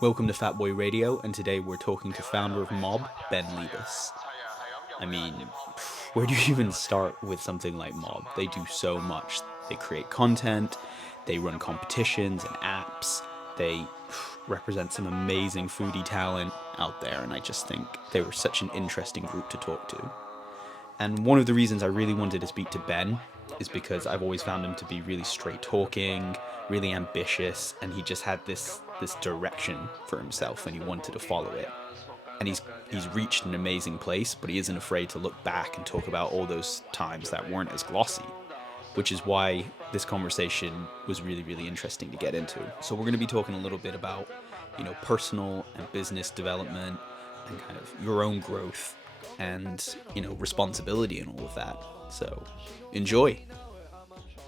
Welcome to Fat Boy Radio, and today we're talking to founder of Mob, Ben Lebus. I mean, where do you even start with something like Mob? They do so much. They create content, they run competitions and apps, they represent some amazing foodie talent out there, and I just think they were such an interesting group to talk to. And one of the reasons I really wanted to speak to Ben is because I've always found him to be really straight talking, really ambitious, and he just had this direction for himself and he wanted to follow it. And he's reached an amazing place, but he isn't afraid to look back and talk about all those times that weren't as glossy, which is why this conversation was really, really interesting to get into. So we're going to be talking a little bit about, personal and business development and kind of your own growth and, responsibility and all of that. So enjoy.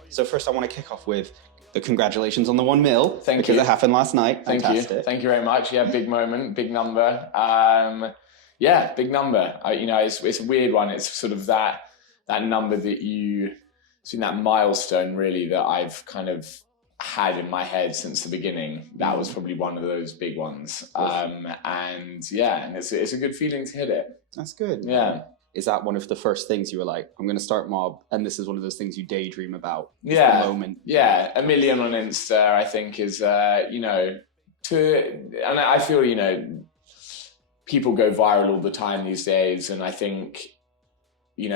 So first I want to kick off with the congratulations on the 1 mil. Thank you. Because it happened last night. Fantastic. Thank you very much. Yeah, big moment, big number. Big number. It's a weird one. It's sort of that number it's that milestone really that I've kind of had in my head since the beginning. That was probably one of those big ones. And it's a good feeling to hit it. That's good. Yeah. Is that one of the first things you were like, I'm going to start Mob, and this is one of those things you daydream about? Yeah. The moment. Yeah. 1 million on Insta, I think is, and I feel, people go viral all the time these days. And I think,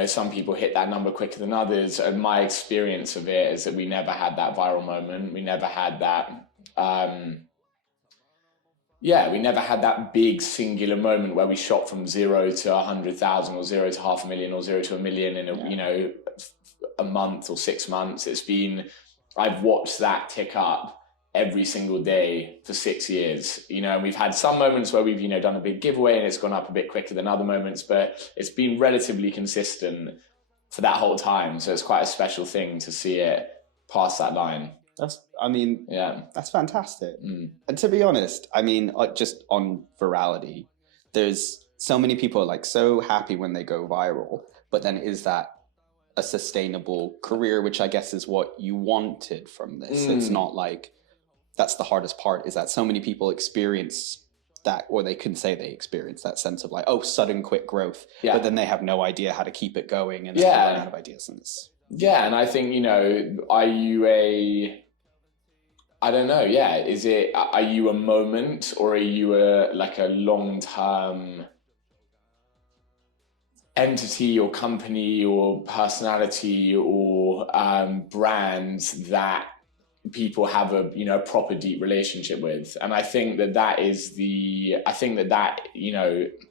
some people hit that number quicker than others. And my experience of it is that we never had that viral moment. We never had that, we never had that big singular moment where we shot from 0 to 100,000 or 0 to 500,000 or 0 to 1 million in a month or 6 months. I've watched that tick up every single day for 6 years, and we've had some moments where we've, done a big giveaway and it's gone up a bit quicker than other moments, but it's been relatively consistent for that whole time. So it's quite a special thing to see it pass that line. That's fantastic. And to be honest, just on virality, there's so many people like so happy when they go viral, but then is that a sustainable career, which I guess is what you wanted from this? It's not like, that's the hardest part, is that so many people experience that, or they can say they experience that sense of like, sudden quick growth, but then they have no idea how to keep it going and they run out of ideas in this. Yeah, and I think, I don't know. Yeah. Are you a moment, or are you a long-term entity or company or personality or brand that people have a proper deep relationship with? And I think that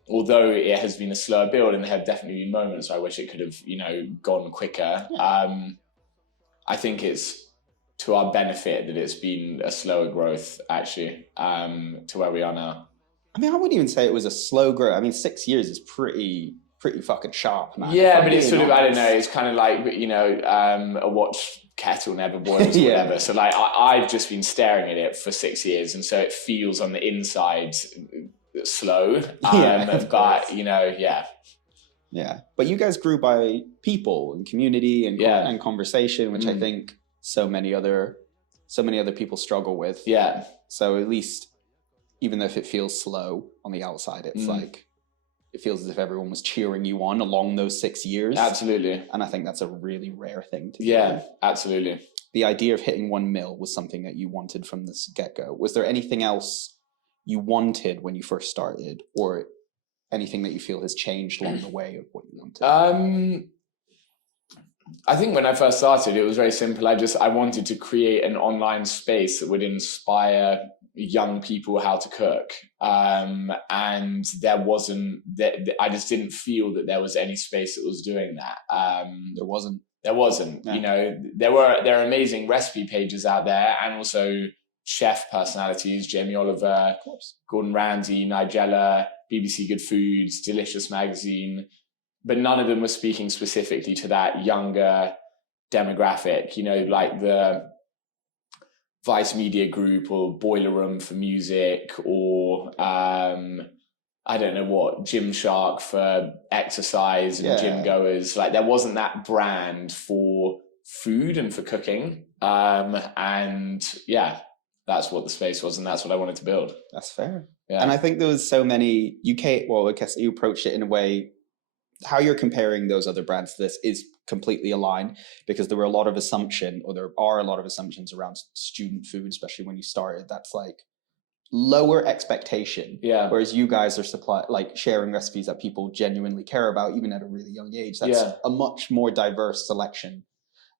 although it has been a slower build and there have definitely been moments where I wish it could have, gone quicker. I think it's to our benefit that it's been a slower growth, actually, to where we are now. I wouldn't even say it was a slow growth. 6 years is pretty fucking sharp, man. Yeah, but it's sort of, I don't know, it's kind of like, a watch kettle never boils or whatever. So like, I've just been staring at it for 6 years, and so it feels on the inside slow. Yeah, but you guys grew by people and community and conversation, which I think so many other people struggle with. Yeah. So at least, even if it feels slow on the outside, it's like, it feels as if everyone was cheering you on along those 6 years. Absolutely. And I think that's a really rare thing to do. Yeah, absolutely. The idea of hitting 1 mil was something that you wanted from this get-go. Was there anything else you wanted when you first started, or anything that you feel has changed along the way of what you wanted? I think when I first started, it was very simple. I wanted to create an online space that would inspire young people how to cook. And there wasn't, I just didn't feel that there was any space that was doing that. There wasn't, Yeah. There are amazing recipe pages out there, and also chef personalities, Jamie Oliver, Gordon Ramsay, Nigella, BBC Good Foods, Delicious Magazine, but none of them were speaking specifically to that younger demographic, like the Vice Media Group or Boiler Room for music, or I don't know what, Gymshark for exercise and gym goers. Like, there wasn't that brand for food and for cooking. that's what the space was, and that's what I wanted to build. That's fair. Yeah. And I think there was so many well, I guess you approached it in a way, how you're comparing those other brands to this is completely aligned, because there are a lot of assumptions around student food, especially when you started. That's like lower expectation. Yeah. Whereas you guys are sharing recipes that people genuinely care about, even at a really young age. That's a much more diverse selection,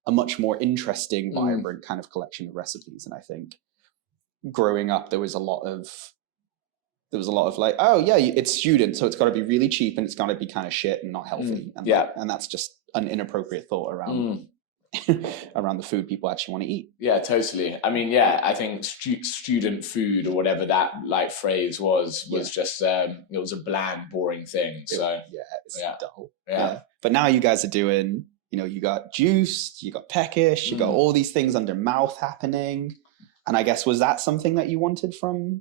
a much more interesting, vibrant kind of collection of recipes. And I think growing up, there was a lot of like, oh yeah, it's student, so it's got to be really cheap and it's got to be kind of shit and not healthy. And that's just an inappropriate thought around around the food people actually want to eat. Yeah, totally. I mean, yeah, I think student food, or whatever that like phrase was just it was a bland, boring thing. So it's dull. Yeah. But now you guys are doing, you got juiced, you got peckish, you got all these things under mouth happening. And I guess, was that something that you wanted from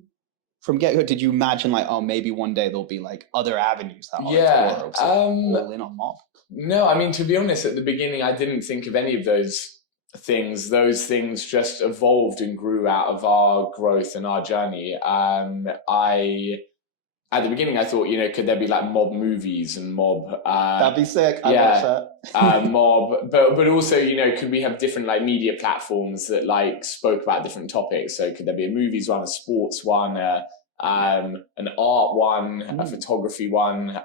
get-go? Did you imagine like, oh, maybe one day there'll be like other avenues that are all in on Mob? No, I mean, to be honest, at the beginning, I didn't think of any of those things. Those things just evolved and grew out of our growth and our journey. At the beginning, I thought, could there be like Mob movies and Mob? That'd be sick. I'd watch that. Mob, but also, could we have different like media platforms that like spoke about different topics? So could there be a movies one, a sports one, an art one, a photography one?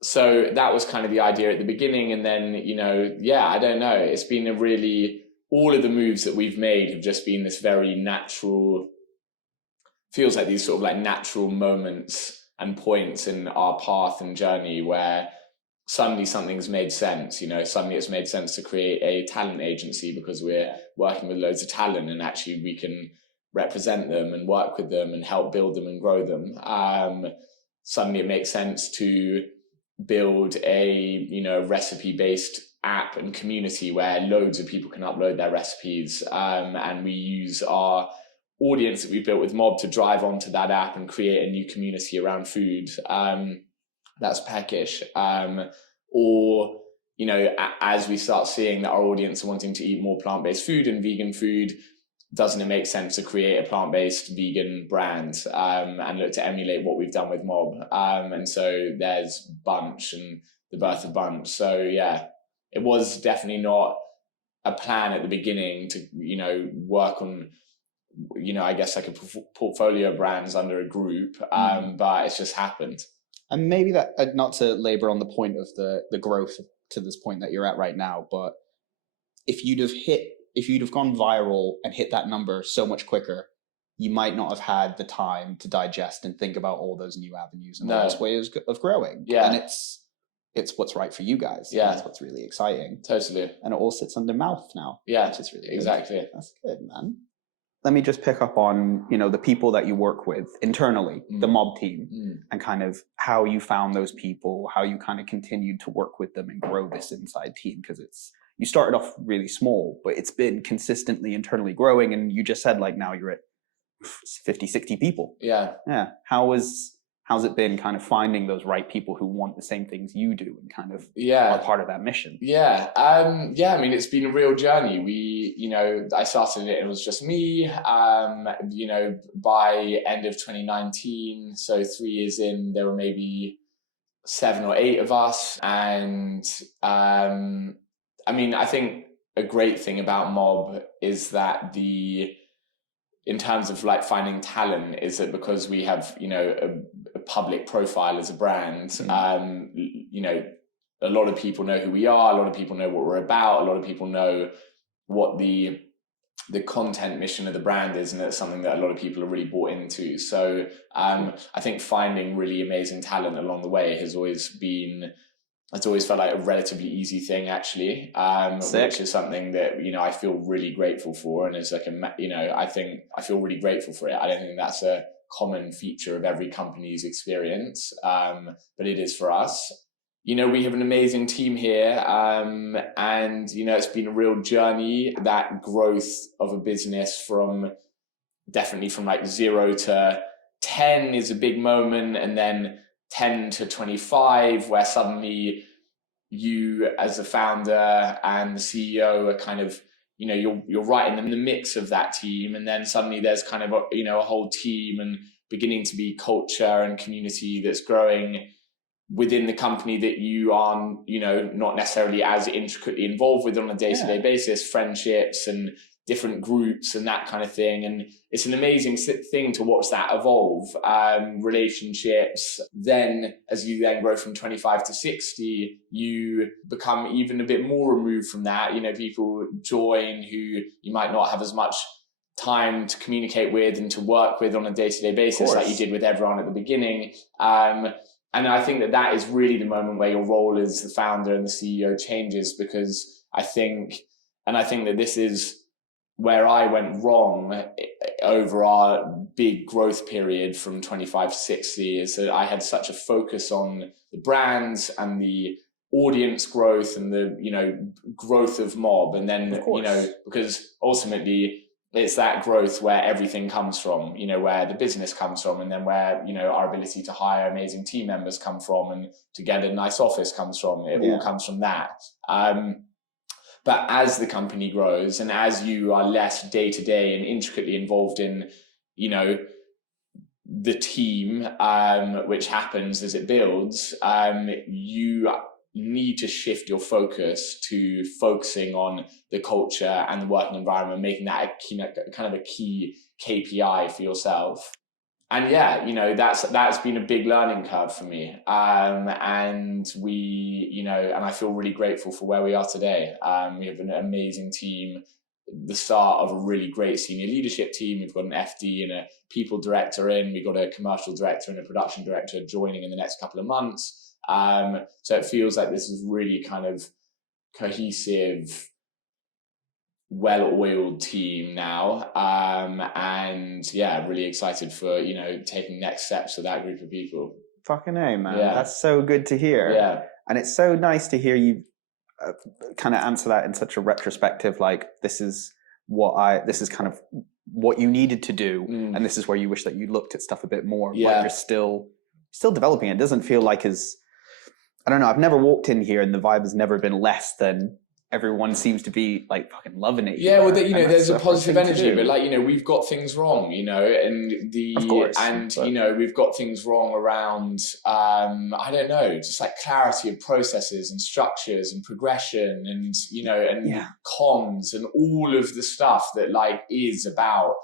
So that was kind of the idea at the beginning. And then, I don't know. It's been all of the moves that we've made have just been this very natural, feels like these sort of like natural moments and points in our path and journey where suddenly something's made sense. Suddenly it's made sense to create a talent agency because we're working with loads of talent, and actually we can represent them and work with them and help build them and grow them. Suddenly it makes sense to build a recipe-based app and community where loads of people can upload their recipes, and we use our audience that we built with Mob to drive onto that app and create a new community around food. That's peckish. Or as we start seeing that our audience are wanting to eat more plant-based food and vegan food, doesn't it make sense to create a plant-based vegan brand and look to emulate what we've done with Mob? And so there's Bunch and the birth of Bunch. So yeah, it was definitely not a plan at the beginning to, work on, I guess like a portfolio of brands under a group, but it's just happened. And maybe that, not to labor on the point of the growth to this point that you're at right now, but if you'd have gone viral and hit that number so much quicker, you might not have had the time to digest and think about all those new avenues and all those ways of growing. Yeah. And it's what's right for you guys. Yeah. That's what's really exciting. Totally. And it all sits under mouth now. Yeah. Which is really exactly. Good. That's good, man. Let me just pick up on, the people that you work with internally, the Mob team, and kind of how you found those people, how you kind of continued to work with them and grow this inside team, because you started off really small, but it's been consistently internally growing. And you just said like now you're at 50, 60 people. Yeah. Yeah. How's it been kind of finding those right people who want the same things you do and kind of are part of that mission? Yeah. I mean, it's been a real journey. I started it, it was just me, by end of 2019. So 3 years in, there were maybe 7 or 8 of us. And, I mean, I think a great thing about Mob is that in terms of like finding talent, is that because we have, a public profile as a brand, a lot of people know who we are, a lot of people know what we're about, a lot of people know what the content mission of the brand is, and that's something that a lot of people are really bought into. So I think finding really amazing talent along the way has always felt like a relatively easy thing, actually, which is something that, I feel really grateful for. And it's like, I think I feel really grateful for it. I don't think that's a common feature of every company's experience, but it is for us. We have an amazing team here, and, it's been a real journey, that growth of a business definitely from like 0 to 10 is a big moment. And then 10 to 25, where suddenly you as the founder and the CEO are kind of you're right in the mix of that team, and then suddenly there's kind of a whole team and beginning to be culture and community that's growing within the company that you are, not necessarily as intricately involved with on a day-to-day basis, friendships and different groups and that kind of thing. And it's an amazing thing to watch that evolve, relationships. Then as you then grow from 25 to 60, you become even a bit more removed from that. People join who you might not have as much time to communicate with and to work with on a day-to-day basis like you did with everyone at the beginning. And I think that is really the moment where your role as the founder and the CEO changes, because I think that this is where I went wrong over our big growth period from 25 to 60, is that I had such a focus on the brands and the audience growth and the, growth of Mob. And then, because ultimately it's that growth where everything comes from, where the business comes from, and then where, our ability to hire amazing team members come from, and to get a nice office comes from. It all comes from that. But as the company grows and as you are less day to day and intricately involved in, the team, which happens as it builds, you need to shift your focus to focusing on the culture and the working environment, making that kind of a key KPI for yourself. And that's been a big learning curve for me. And we, and I feel really grateful for where we are today. We have an amazing team, the start of a really great senior leadership team. We've got an FD and a people director in. We've got a commercial director and a production director joining in the next couple of months. So it feels like this is really kind of cohesive, well-oiled team now. And really excited for, taking next steps with that group of people. Fucking A, man. Yeah. That's so good to hear. Yeah. And it's so nice to hear you kind of answer that in such a retrospective, like this is kind of what you needed to do. And this is where you wish that you looked at stuff a bit more, but you're still developing. It doesn't feel like I don't know. I've never walked in here and the vibe has never been less than everyone seems to be like fucking loving it. Yeah, well, there's a positive energy, but we've got things wrong, and we've got things wrong around, I don't know, just like clarity of processes and structures and progression and, comms and all of the stuff that is about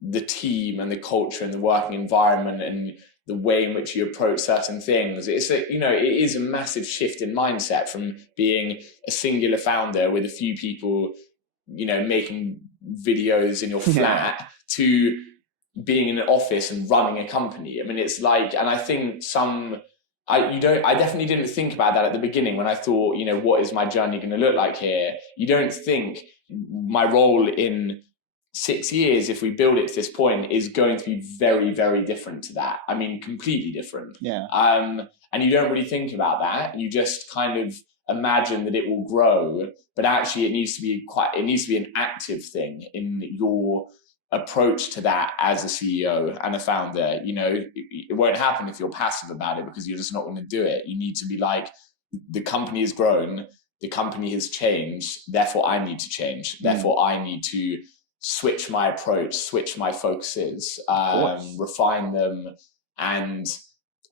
the team and the culture and the working environment and the way in which you approach certain things. It is a massive shift in mindset from being a singular founder with a few people, making videos in your flat to being in an office and running a company. I mean, it's and I think I definitely didn't think about that at the beginning when I thought, what is my journey going to look like here? You don't think my role in 6 years, if we build it to this point, is going to be very, very different to that. I mean, completely different. Yeah. And you don't really think about that. You just kind of imagine that it will grow, but actually it needs to be an active thing in your approach to that as a CEO and a founder. It won't happen if you're passive about it, because you're just not going to do it. You need to be the company has grown, the company has changed, therefore I need to change. Therefore I need to switch my approach, switch my focuses, refine them and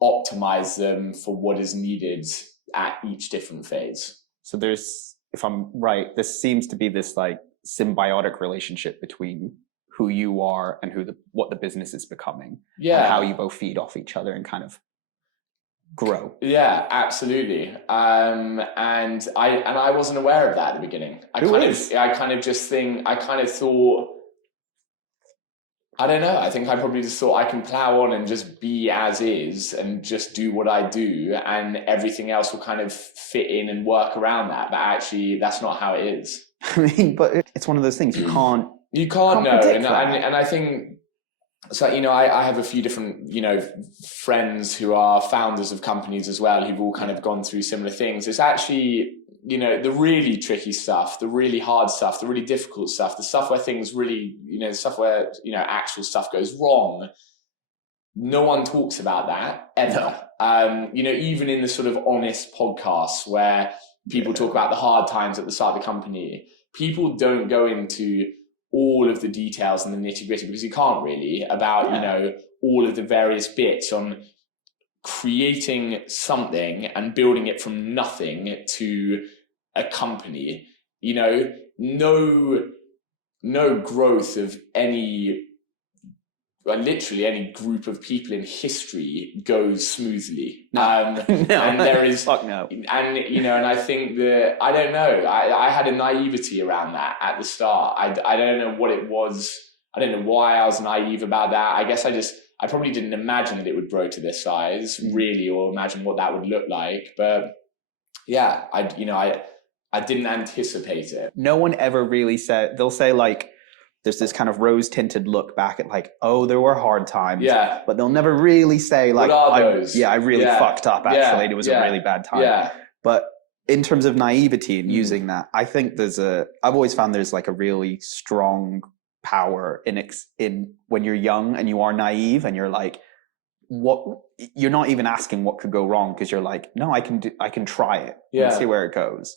optimize them for what is needed at each different phase. So there's, if I'm right, this seems to be this symbiotic relationship between who you are and what the business is becoming. Yeah. And how you both feed off each other and kind of grow. Yeah, absolutely. And I wasn't aware of that at the beginning. I think I probably just thought I can plow on and just be as is and just do what I do, and everything else will kind of fit in and work around that. But actually that's not how it is. I mean, but it's one of those things you can't know. And I think, so, I have a few different, friends who are founders of companies as well, who've all kind of gone through similar things. It's actually, the really tricky stuff, the really hard stuff, the really difficult stuff, the stuff where things really, the stuff where, actual stuff goes wrong. No one talks about that ever. No. Even in the sort of honest podcasts where people talk about the hard times at the start of the company, people don't go into all of the details and the nitty gritty, because you can't really, about, you know, all of the various bits on creating something and building it from nothing to a company. You know, no growth of any, literally any group of people in history goes smoothly. No. And there is, fuck no. And, you know, and I think that, I don't know, I had a naivety around that at the start. I don't know what it was. I don't know why I was naive about that. I guess I probably didn't imagine that it would grow to this size, really, or imagine what that would look like. But yeah, I didn't anticipate it. No one ever really said, they'll say like, there's this kind of rose-tinted look back at like, oh, there were hard times. Yeah. But they'll never really say like, what are those? I really fucked up actually. It was a really bad time. Yeah. But in terms of naivety and using that, I think I've always found there's like a really strong power in when you're young and you are naive and you're like, you're not even asking what could go wrong, because you're like, no, I can try it and see where it goes.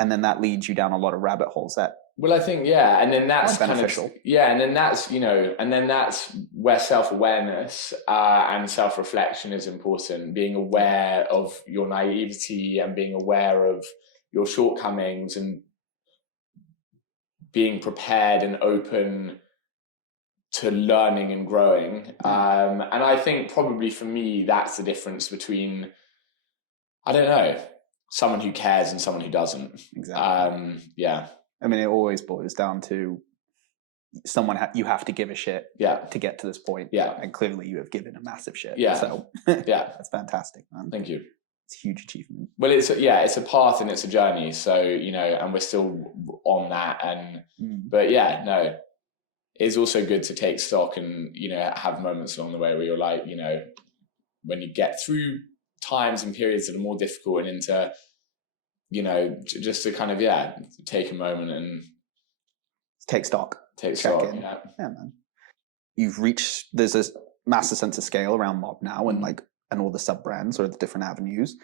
And then that leads you down a lot of rabbit holes that, well, I think, and then that's beneficial. And then that's, you know, and then that's where self-awareness and self-reflection is important. Being aware of your naivety and being aware of your shortcomings and being prepared and open to learning and growing. And I think probably for me, that's the difference between, I don't know, someone who cares and someone who doesn't. Exactly. I mean, it always boils down to you have to give a shit to get to this point. And clearly you have given a massive shit. So that's fantastic, man. Thank you. It's a huge achievement. Well, it's a path and it's a journey. So, you know, and we're still on that. And, but it's also good to take stock and, you know, have moments along the way where you're like, you know, when you get through times and periods that are more difficult and into, you know, just to kind of, take a moment and take stock. Check in. Yeah, man. There's this massive sense of scale around Mob now and and all the sub brands or the different avenues.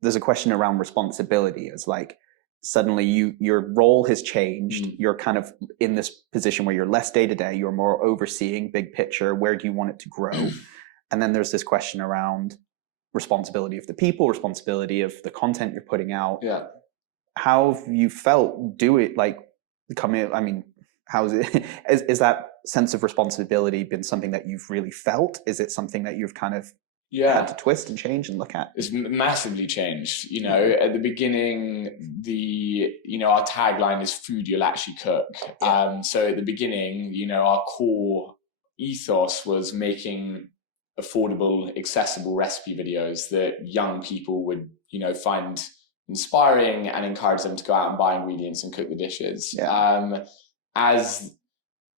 There's a question around responsibility. It's like, suddenly your role has changed. You're kind of in this position where you're less day to day, you're more overseeing big picture. Where do you want it to grow? And then there's this question around responsibility of the people, responsibility of the content you're putting out. How have you felt how's it is that sense of responsibility been something that you've really felt? Is it something that you've kind of had to twist and change and look at? It's massively changed. You know, at the beginning, our tagline is food you'll actually cook. So at the beginning, you know, our core ethos was making affordable, accessible recipe videos that young people would, you know, find inspiring and encourage them to go out and buy ingredients and cook the dishes. As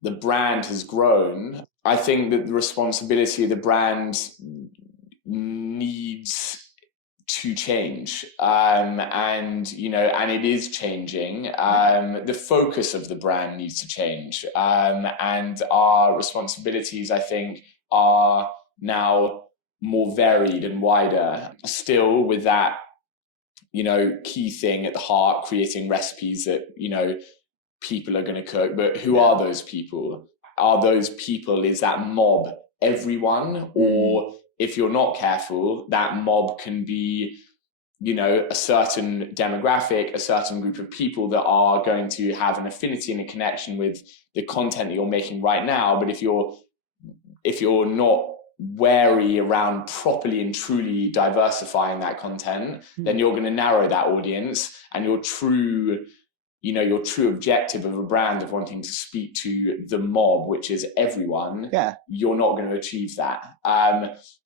the brand has grown, I think that the responsibility of the brand needs to change, and you know, and it is changing. The focus of the brand needs to change, and our responsibilities, I think, are now more varied and wider. Still, with that, you know, key thing at the heart, creating recipes that, you know, people are going to cook. But who are those people? Are those people, is that mob everyone? Or if you're not careful, that mob can be, you know, a certain demographic, a certain group of people that are going to have an affinity and a connection with the content that you're making right now. But if you're not wary around properly and truly diversifying that content, then you're going to narrow that audience, and your true objective of a brand of wanting to speak to the mob, which is everyone, you're not going to achieve that.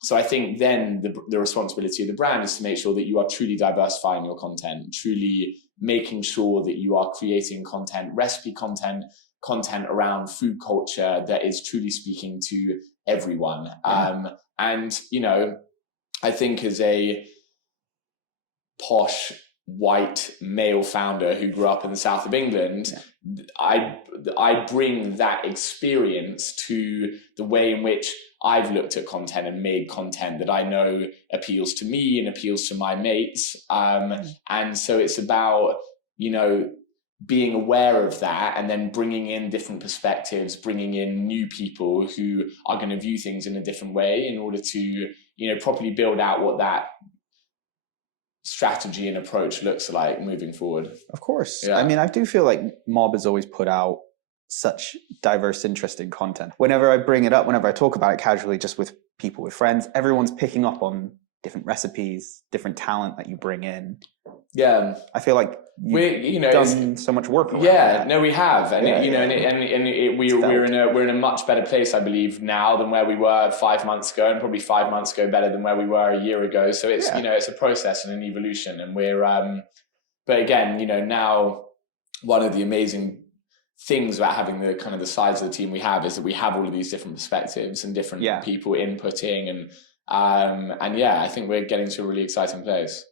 So I think then the responsibility of the brand is to make sure that you are truly diversifying your content, truly making sure that you are creating content, recipe content around food culture that is truly speaking to everyone. And, you know, I think as a posh white male founder who grew up in the south of England, I bring that experience to the way in which I've looked at content and made content that I know appeals to me and appeals to my mates. And so it's about, you know, being aware of that and then bringing in different perspectives, bringing in new people who are going to view things in a different way in order to, you know, properly build out what that strategy and approach looks like moving forward. Of course. Yeah. I mean, I do feel like Mob has always put out such diverse, interesting content. Whenever I bring it up, whenever I talk about it casually, just with people, with friends, everyone's picking up on different recipes, different talent that you bring in. Yeah. I feel like you've done so much work around that. No, we have, and we're in a much better place, I believe, now than where we were 5 months ago, and probably 5 months ago better than where we were a year ago. So it's it's a process and an evolution, and we're but again, now one of the amazing things about having the kind of the size of the team we have is that we have all of these different perspectives and different people inputting, and I think we're getting to a really exciting place.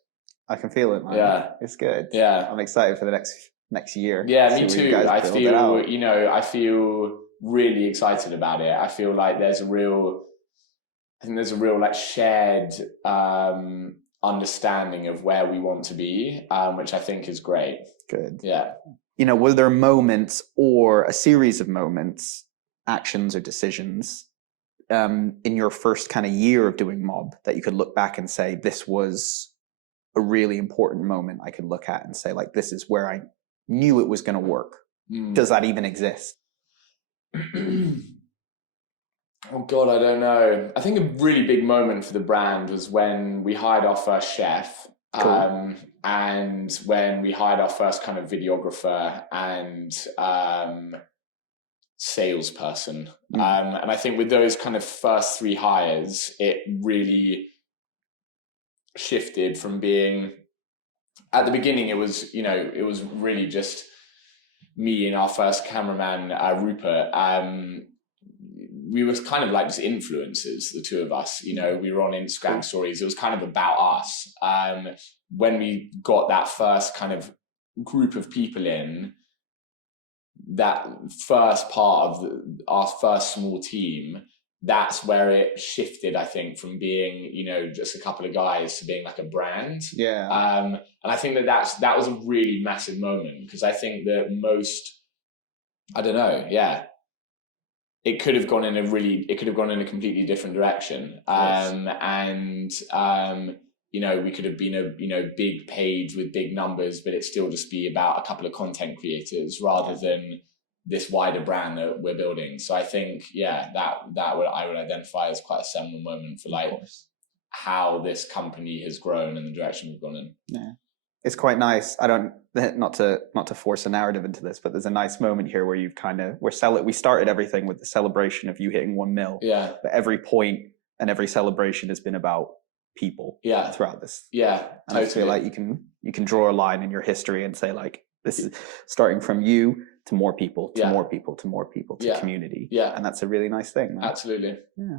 I can feel it, man. Yeah. It's good. Yeah. I'm excited for the next year. Yeah, me too. I feel really excited about it. I feel like there's a real like shared understanding of where we want to be, which I think is great. Good. Yeah. Were there moments or a series of moments, actions or decisions in your first kind of year of doing Mob that you could look back and say, this was a really important moment I could look at and say, like, this is where I knew it was going to work? Does that even exist? Oh God, I don't know. I think a really big moment for the brand was when we hired our first chef. Cool. And when we hired our first kind of videographer and salesperson. And I think with those kind of first 3 hires, it really shifted from being, at the beginning it was really just me and our first cameraman Rupert. We were kind of like just influencers, the two of us. We were on Instagram stories. It was kind of about us. When we got that first kind of group of people in, that first part of our first small team, that's where it shifted, I think, from being, just a couple of guys to being like a brand. Yeah. And I think that was a really massive moment, because I think that it could have gone in a completely different direction. We could have been a big page with big numbers, but it still just be about a couple of content creators rather than this wider brand that we're building. So I think, I would identify as quite a seminal moment for like how this company has grown and the direction we've gone in. Yeah. It's quite nice. I don't, not to force a narrative into this, but there's a nice moment here where you've we started everything with the celebration of you hitting 1 mil. Yeah. But every point and every celebration has been about people throughout this. Yeah. And totally. I feel like you can draw a line in your history and say, like, this is starting from you to more people, to more people, to more people, to community. Yeah. And that's a really nice thing, man. Absolutely. Yeah.